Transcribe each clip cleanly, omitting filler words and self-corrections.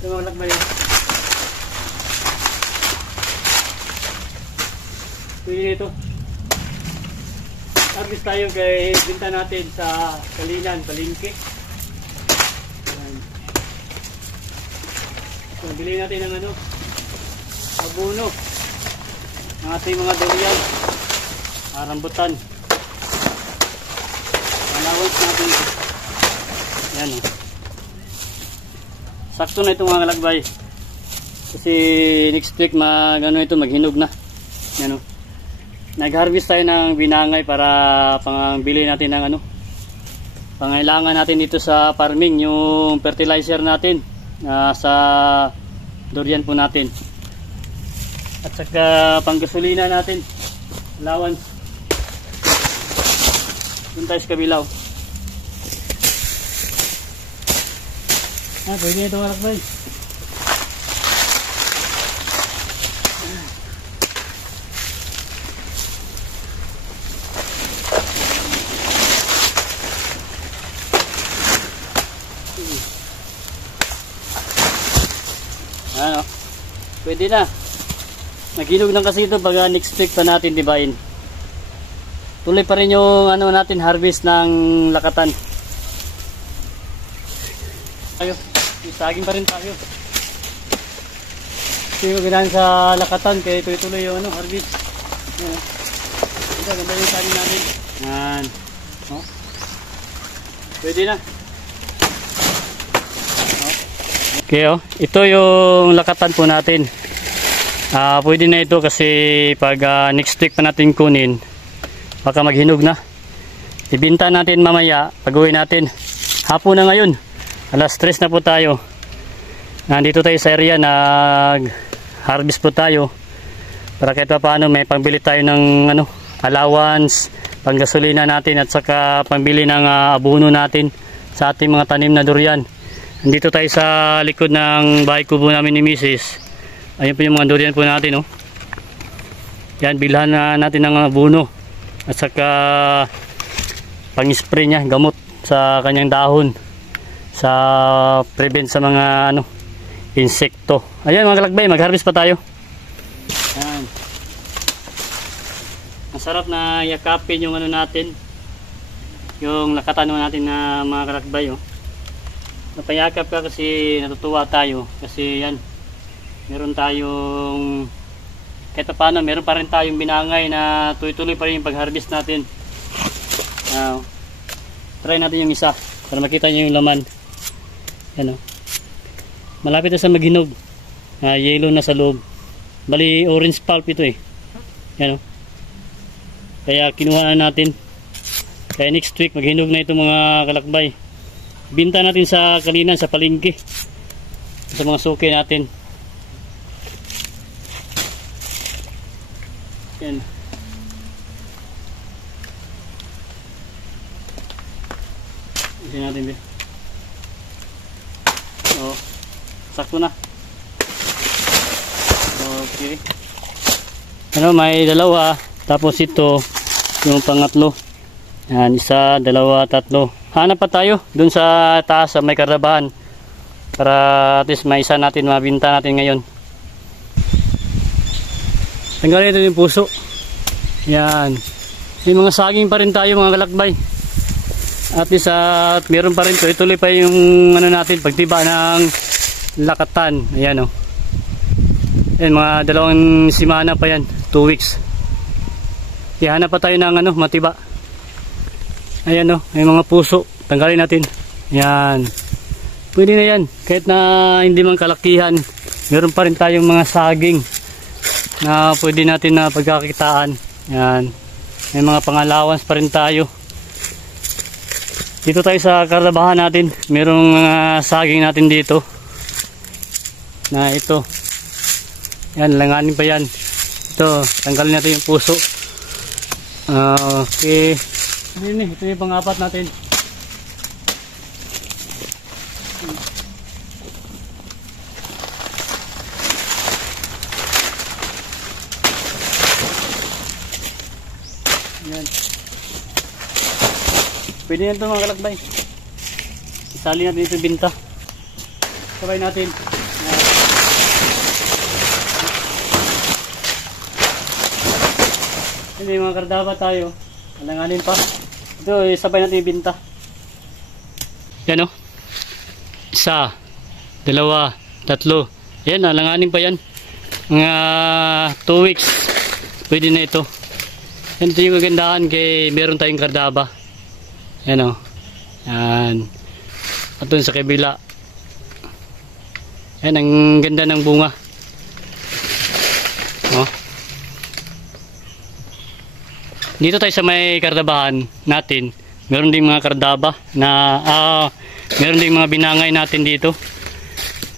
Ito mga lakbay. Pwede ito. Harvest tayo kay binta natin sa Kalinan, Palengke. So, bili natin ng ano, abono ng ating mga durian, rambutan. Allowance natin ito. Yan o. Sakto na ito mga kalakbay. Kasi next week maghinog na. Yan o. Nag-harvest tayo ng binangay para pangbili natin ng ano, pangailangan natin dito sa farming, yung fertilizer natin sa durian po natin, at saka panggasolina natin, allowance. Doon tayo sa kabilaw. Pwede ito mga lakbay. Ano, pwede na. Naghinog na kasi ito pag next week pa natin dibain. Tuloy pa rin yung ano natin, harvest ng lakatan. Tayo, saging pa rin tayo. Kasi ganahan sa lakatan, kaya tuloy yung ano, harvest. Yan. Ito, ganda yung saging natin. Yan. Oh. Pwede na. Okay, oh. Ito yung lakatan po natin. Pwede na ito kasi pag next week pa natin kunin, baka maghinog na. Ibinta natin mamaya, pag-uwi natin. Hapon na ngayon. Alas 3 na po tayo. Nandito tayo sa area, nag-harvest po tayo. Para kahit pa paano may pambili tayo ng ano, allowance, panggasolina natin at saka pambili ng abono natin sa ating mga tanim na durian. Nandito tayo sa likod ng bahay kubo namin ni Mrs. Ayun po yung mga durian po natin, oh. Yan, bilhan na natin ng abono at saka pang-spray niya, gamot sa kanyang dahon sa prevent sa mga ano, insekto. Ayan mga kalakbay, mag-harvest pa tayo. Yan. Masarap na yakapin yung ano natin, yung lakatan natin na mga kalakbay, oh. Napayakap ka kasi natutuwa tayo kasi yan, meron tayong kahit paano, meron pa rin tayong binangay na tuloy-tuloy pa rin yung pag-harvest natin. Try natin yung isa para makita nyo yung laman. Yan, malapit na sa maghinog. Yellow na sa loob, bali orange pulp ito eh. Yan, kaya kinuha na natin. Kaya next week maghinog na ito mga kalakbay. Binta natin sa Kalinan, sa Palengke, sa mga suki natin. Yan. Isi natin din. Oh, sakto na. Okay. Ano, may dalawa. Tapos ito, yung pangatlo. Yan, isa, dalawa, tatlo. Hanap pa tayo dun sa taas sa may karabahan para at least may isa natin mabinta natin ngayon. Tanggalin ito yung puso. Yan. May mga saging pa rin tayo mga kalakbay. At least meron pa rin ito. Ituloy pa yung ano natin, pagtiba ng lakatan. Ayan o. Ayan, mga 2 simana pa yan. 2 weeks. Hanap pa tayo ng ano, matiba. Ayan o, may mga puso. Tanggalin natin. Yan. Pwede na yan. Kahit na hindi man kalakihan, meron pa rin tayong mga saging na pwede natin na pagkakitaan. Yan. May mga pang-allowance pa rin tayo. Dito tayo sa karabahan natin. Merong saging natin dito. Na ito. Yan, langanin pa yan. Ito, tanggalin natin yung puso. Okay. Ito yung pang-apat natin. Yan. Pwede na ito mga kalakbay. Isali natin ito binta. Sabay natin. Hindi mga kardaba tayo. Alanganin pa. Ito, sabay natin ibinta. Yan o. 1, 2, 3. Yan, alanganin pa yan. Mga 2 weeks. Pwede na ito. Yan, ito yung kagandahan kay meron tayong kardaba. Yan o. Yan. At dun sa kabila. Yan, ang ganda ng bunga. O. Dito tayo sa may kardabahan natin. Meron ding mga kardaba na meron ding mga binangay natin dito.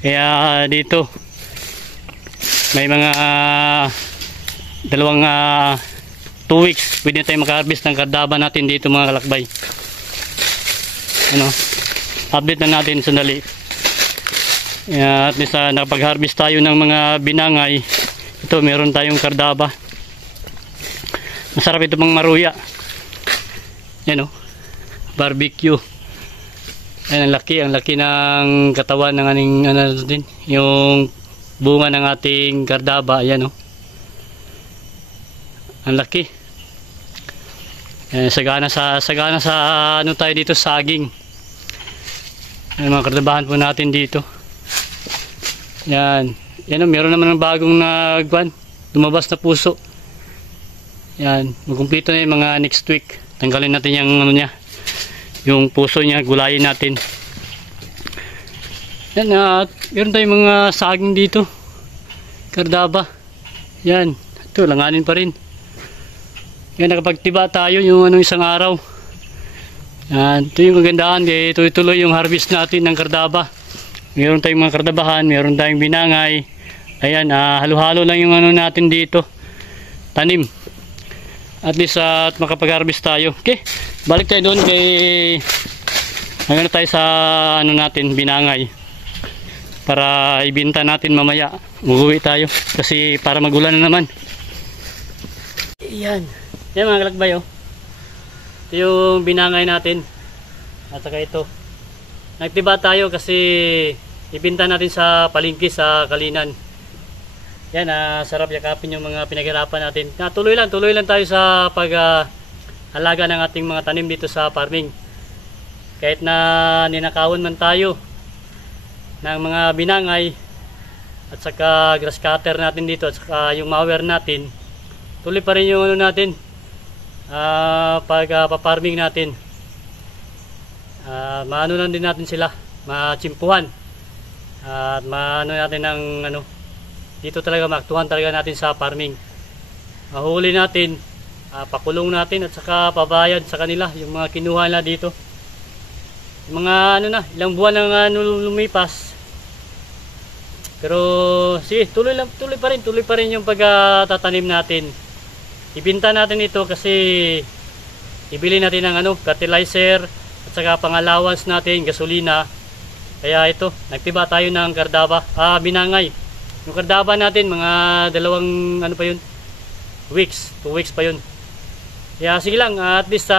Kaya dito may mga 2 weeks pwede na tayo maka-harvest ng kardaba natin dito mga kalakbay. Ano? Update na natin sandali. At least nakapag-harvest tayo ng mga binangay. Ito meron tayong kardaba. Masarap ito pang maruya. Yan o. Barbecue. Yan ang laki ng katawan ng aning ano din, yung bunga ng ating kardaba. Yan o. Ang laki. Sagana sa ano tayo dito, saging. Yan mga kardabahan po natin dito. Yan. Yan o, meron naman ng bagong lumabas na puso. Yan, magkumpleto na yung mga next week. Tanggalin natin yung ano niya, yung puso niya, gulayin natin. Yan, at meron tayong mga saging dito. Kardaba. Yan, ito, langanin pa rin. Yan, nakapagtiba tayo yung isang araw. Yan, ito yung kagandahan, kaya tuloy-tuloy yung harvest natin ng kardaba. Meron tayong mga kardabahan, meron tayong binangay. Ayan, halo-halo lang yung ano natin dito. Tanim. At least at makapag-harvest tayo. Okay, balik tayo doon kay hanggang tayo sa ano natin, binangay. Para ibenta natin mamaya. Uuwi tayo kasi para magulan na naman. Yan. Yan mga kalakbay oh. Ito yung binangay natin. At saka ito. Nagtiba tayo kasi ibenta natin sa palengke sa Kalinan. Yan, sarap yakapin yung mga pinaghirapan natin. Tuloy lang tayo sa pag-alaga ng ating mga tanim dito sa farming. Kahit na ninakawan man tayo ng mga binangay at saka grass cutter natin dito at saka yung mower natin, tuloy pa rin yung ano natin, pag-farming natin. Maano lang din natin sila, machimpuhan. At maano natin ng ano, dito talaga maaktuhan talaga natin sa farming. Mahuli natin, pakulong natin at saka pabayad sa kanila yung mga kinuha nila dito. Yung mga ano na, ilang buwan nang lumipas. Pero sige, tuloy pa rin yung pagtatanim natin. Ibenta natin ito kasi ibili natin ng ano, fertilizer at saka pang-allowance natin, gasolina. Kaya ito, nagtiba tayo ng kardaba, binangay. Yung kardaba natin, mga 2 ano pa yun, 2 weeks pa yun. Kaya sige lang, at least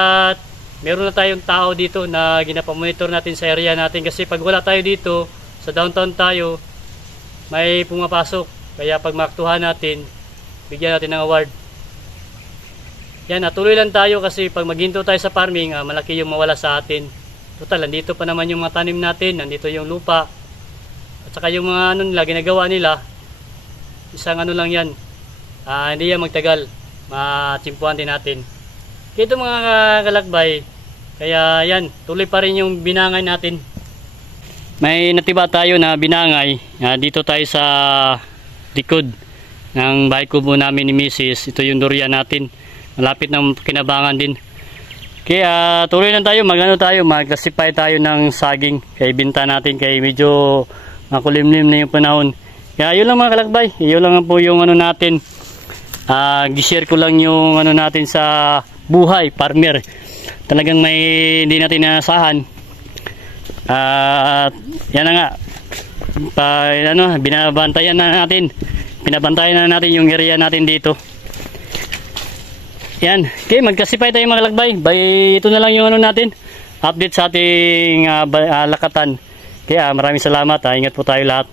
meron na tayong tao dito na ginapamonitor natin sa area natin. Kasi pag wala tayo dito, sa downtown tayo, may pumapasok. Kaya pag maaktuhan natin, bigyan natin ng award. Yan, tuloy lang tayo kasi pag maghinto tayo sa farming, malaki yung mawala sa atin. Total, nandito pa naman yung mga tanim natin, nandito yung lupa. At saka yung mga ano nila, ginagawa nila, isang ano lang yan, hindi yan magtagal, machimpuan din natin. Kaya ito mga kalakbay, kaya yan, tuloy pa rin yung binangay natin. May natiba tayo na binangay, dito tayo sa likod ng bahay kubo namin ni Mrs. Ito yung durian natin, malapit ng Kinabangan din. Kaya tuloy lang tayo, magkasipay tayo ng saging, kaya ibenta natin, kaya medyo makulimlim na yung panahon. Kaya yun lang mga kalakbay, yun lang po yung ano natin, gishare ko lang yung ano natin sa buhay, farmer. Talagang hindi natin inasahan. Yan na nga, binabantayan na natin yung area natin dito. Yan, okay, magkasipay tayo mga kalakbay. Ito na lang yung ano natin, update sa ating lakatan. Kaya maraming salamat, ingat po tayo lahat.